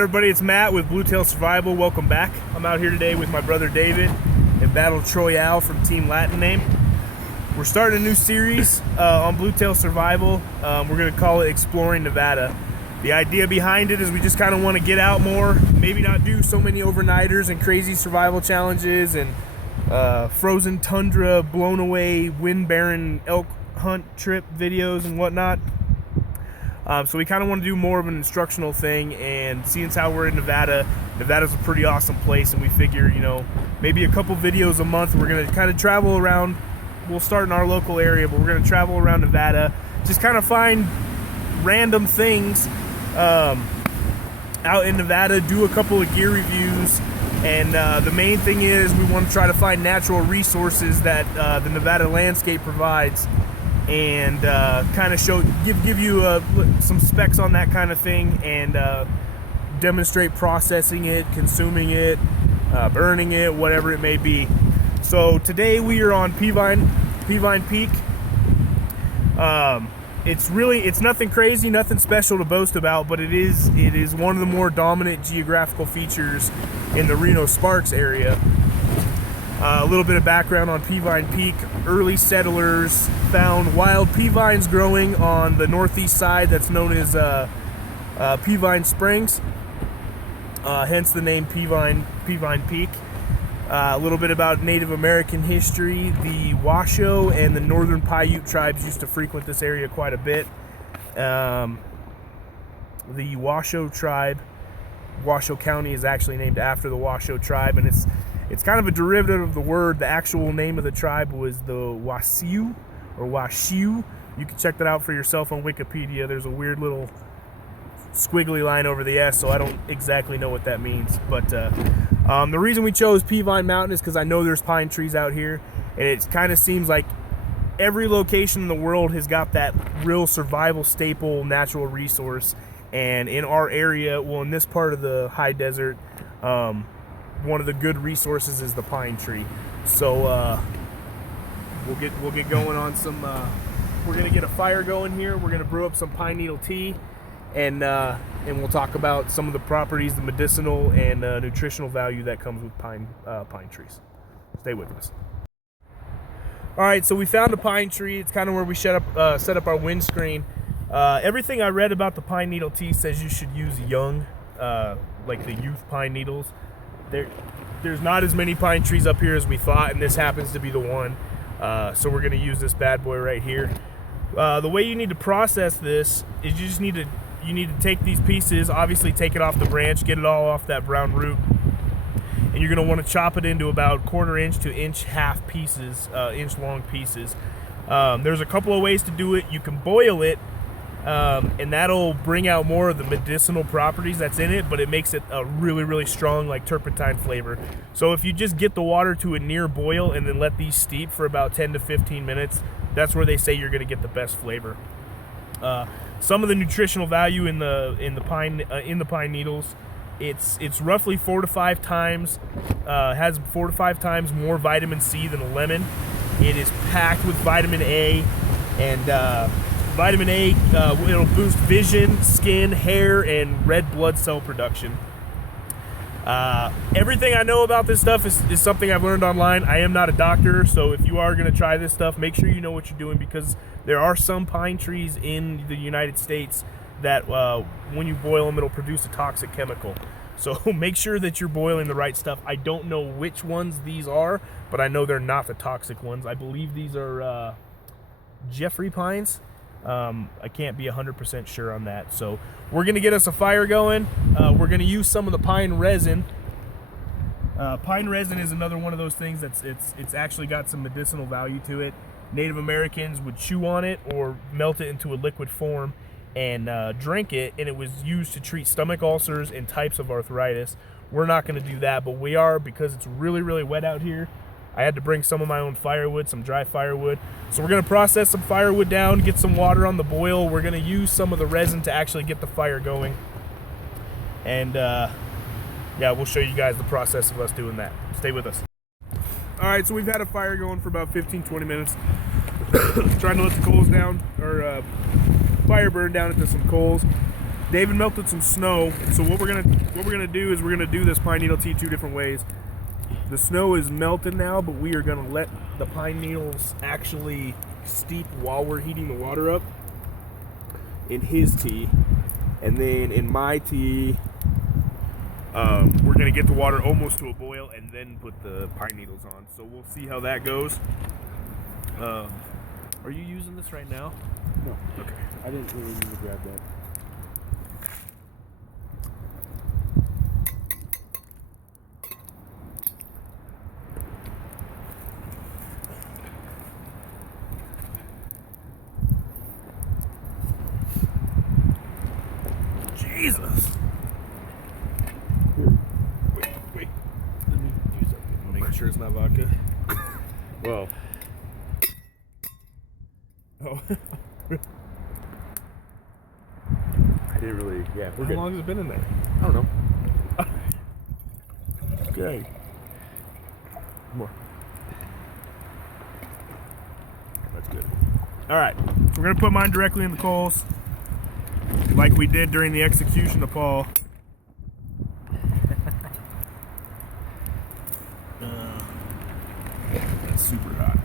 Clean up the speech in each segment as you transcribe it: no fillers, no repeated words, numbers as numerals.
everybody? It's Matt with Bluetail Survival. Welcome back. I'm out here today with my brother David and Battle Troyale from Team Latin Name. We're starting a new series on Bluetail Survival. We're going to call it Exploring Nevada. The idea behind it is we just kind of want to get out more, maybe not do so many overnighters and crazy survival challenges and frozen tundra, blown away, wind barren elk hunt trip videos and whatnot. So we kind of want to do more of an instructional thing, and seeing as how we're in Nevada, Nevada's a pretty awesome place, and we figure, you know, maybe a couple videos a month. We're going to kind of travel around. We'll start in our local area, but we're going to travel around Nevada, just kind of find random things out in Nevada, do a couple of gear reviews, and the main thing is we want to try to find natural resources that the Nevada landscape provides, and kind of give you some specs on that kind of thing, and demonstrate processing it, consuming it, burning it, whatever it may be. So today we are on Peavine Peak. It's nothing crazy, nothing special to boast about, but it is one of the more dominant geographical features in the Reno-Sparks area. A little bit of background on Peavine Peak. Early settlers found wild pea vines growing on the northeast side that's known as Peavine Springs, hence the name Peavine Peak. A little bit about Native American history. The Washoe and the Northern Paiute tribes used to frequent this area quite a bit. The Washoe tribe, Washoe County is actually named after the Washoe tribe, and it's kind of a derivative of the word. The actual name of the tribe was the Wasiu or Washiu. You can check that out for yourself on Wikipedia. There's a weird little squiggly line over the S, so I don't exactly know what that means. But the reason we chose Peavine Mountain is because I know there's pine trees out here, and it kind of seems like every location in the world has got that real survival staple natural resource. And in our area, well, in this part of the high desert, one of the good resources is the pine tree. So we'll get going on some. We're gonna get a fire going here. We're gonna brew up some pine needle tea, and we'll talk about some of the properties, the medicinal and nutritional value that comes with pine trees. Stay with us. All right, so we found a pine tree. It's kind of where we set up our windscreen. Everything I read about the pine needle tea says you should use young, like the youth pine needles. There's not as many pine trees up here as we thought, and this happens to be the one. So we're going to use this bad boy right here. The way you need to process this is you just need to take these pieces, obviously take it off the branch, get it all off that brown root, and you're going to want to chop it into about 1/4 inch to 1.5 pieces, inch long pieces. There's a couple of ways to do it. You can boil it, and that'll bring out more of the medicinal properties that's in it, but it makes it a really, really strong, like turpentine flavor. So if you just get the water to a near boil and then let these steep for about 10 to 15 minutes, that's where they say you're going to get the best flavor. Some of the nutritional value in the pine needles, it's roughly 4 to 5 times, has 4 to 5 times more vitamin C than a lemon. It is packed with vitamin A, and vitamin A, it'll boost vision, skin, hair, and red blood cell production. Everything I know about this stuff is something I've learned online. I am not a doctor, so if you are going to try this stuff, make sure you know what you're doing, because there are some pine trees in the United States that when you boil them, it'll produce a toxic chemical. So make sure that you're boiling the right stuff. I don't know which ones these are, but I know they're not the toxic ones. I believe these are Jeffrey pines. I can't be 100% sure on that. So we're going to get us a fire going. We're going to use some of the pine resin. Pine resin is another one of those things it's actually got some medicinal value to it. Native Americans would chew on it or melt it into a liquid form and drink it, and it was used to treat stomach ulcers and types of arthritis. We're not going to do that, but we are, because it's really, really wet out here. I had to bring some of my own firewood, some dry firewood. So we're going to process some firewood down, get some water on the boil. We're going to use some of the resin to actually get the fire going. And yeah, we'll show you guys the process of us doing that. Stay with us. All right, so we've had a fire going for about 15-20 minutes. Trying to let the coals down, or fire burn down into some coals. David melted some snow. So what we're gonna do is we're gonna do this pine needle tea 2 different ways. The snow is melted now, but we are gonna let the pine needles actually steep while we're heating the water up in his tea, and then in my tea, we're gonna get the water almost to a boil and then put the pine needles on. So we'll see how that goes. Are you using this right now? No. Okay. I didn't really need to grab that. Jesus. Wait. Let me do something. Make sure it's not vodka. Well. Oh. I didn't really. Yeah, we're How good. long has it been in there? I don't know. Okay. More. That's good. All right. We're going to put mine directly in the coals like we did during the execution of Paul. That's super hot.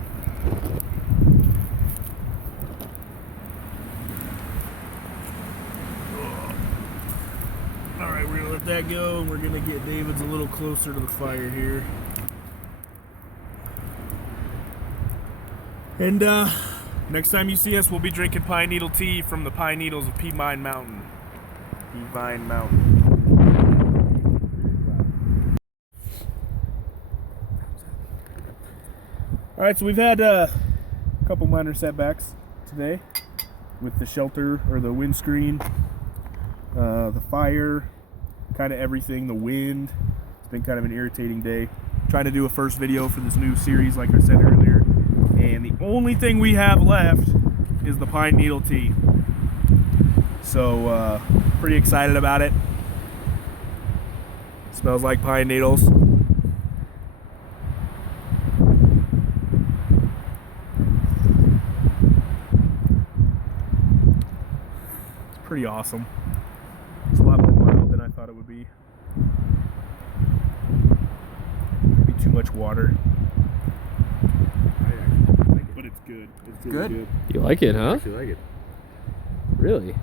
All right, we're going to let that go, and we're going to get David's a little closer to the fire here. And next time you see us, we'll be drinking pine needle tea from the pine needles of Peavine Mountain. Peavine Mountain. All right, so we've had a couple minor setbacks today with the shelter or the windscreen, the fire, kind of everything, the wind. It's been kind of an irritating day. Trying to do a first video for this new series, like I said earlier. And the only thing we have left is the pine needle tea. So, pretty excited about it. Smells like pine needles. It's pretty awesome. It's a lot more mild than I thought it would be. Maybe too much water. But it's good. It's really good. You like it, I huh? actually like it. Really?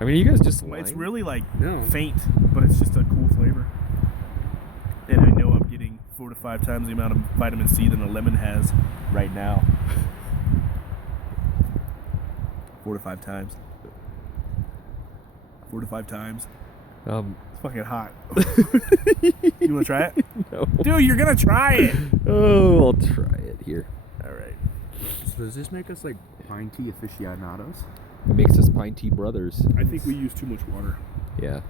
I mean, you guys just It's really like No. faint, but it's just a cool flavor. And I know I'm getting 4 to 5 times the amount of vitamin C than a lemon has right now. 4 to 5 times. 4 to 5 times. It's fucking hot. You want to try it? No. Dude, you're going to try it. Oh, I'll try it here. All right. So does this make us like pine tea aficionados? It makes us pine tea brothers. I think we use too much water. Yeah.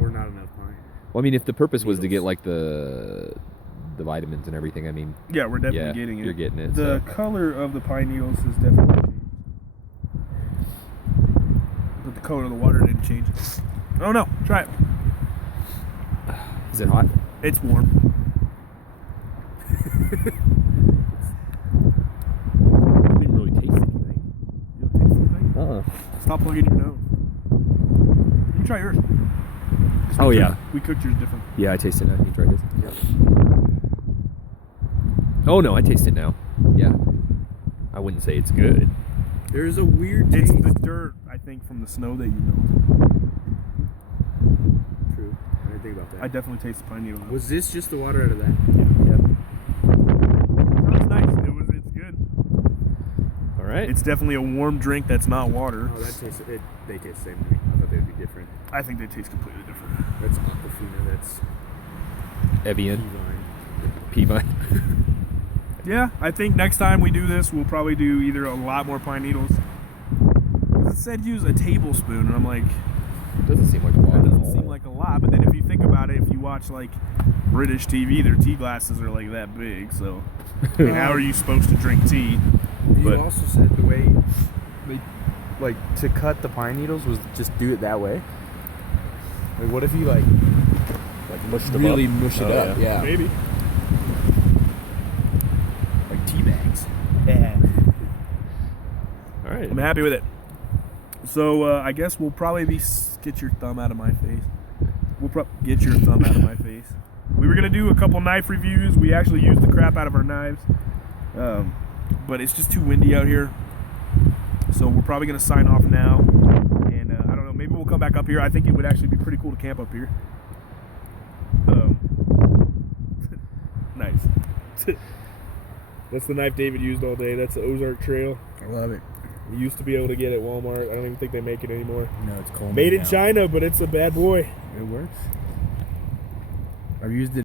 Or not enough pine? Well, I mean, if the purpose was to get like the vitamins and everything, I mean, Yeah, we're definitely yeah, getting it. you're getting it. The So. color of the pine needles has definitely changed. But the color of the water didn't change. Oh no, try it. Is it hot? It's warm. I didn't really taste anything. You don't taste anything? Stop plugging your nose. You try yours. 'Cause Oh, yeah. We cooked yours different. Yeah, I taste it now. Can you try this? Oh no, I taste it now. Yeah. I wouldn't say it's good. There's a weird It's taste. the dirt, I think, from the snow that you melted. True. I didn't think about that. I definitely taste the pine needle. Was this just the water out of that? Yeah. That was nice. It's good. All right. It's definitely a warm drink that's not water. Oh, that tastes. They taste the same to me. I thought they'd be different. I think they taste completely different. That's Aquafina. That's Evian. Peavine. Peavine. Yeah, I think next time we do this, we'll probably do either a lot more pine needles. It said use a tablespoon, and I'm like, Doesn't seem like a lot. that at doesn't all. seem like a lot. But then if you think about it, if you watch like British TV, their tea glasses are like that big. So, I mean, how are you supposed to drink tea? You But- also said the way they like to cut the pine needles was just do it that way. Like, what if you like mushed them really up? mush it Oh, up? Yeah. Maybe. Like tea bags. Yeah. All right. I'm happy with it. So I guess we'll probably be get your thumb out of my face. Get your thumb out of my face. We were gonna do a couple knife reviews. We actually used the crap out of our knives, but it's just too windy out here. So we're probably gonna sign off now. And I don't know. Maybe we'll come back up here. I think it would actually be pretty cool to camp up here. Nice. That's the knife David used all day. That's the Ozark Trail. I love it. You used to be able to get it at Walmart. I don't even think they make it anymore. No, it's cold. Made in China, but it's a bad boy. It works. I've used it.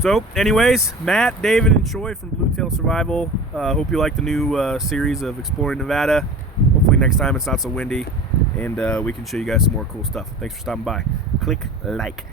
So, anyways, Matt, David, and Troy from Bluetail Survival. Hope you like the new series of Exploring Nevada. Hopefully next time it's not so windy, and we can show you guys some more cool stuff. Thanks for stopping by. Click like.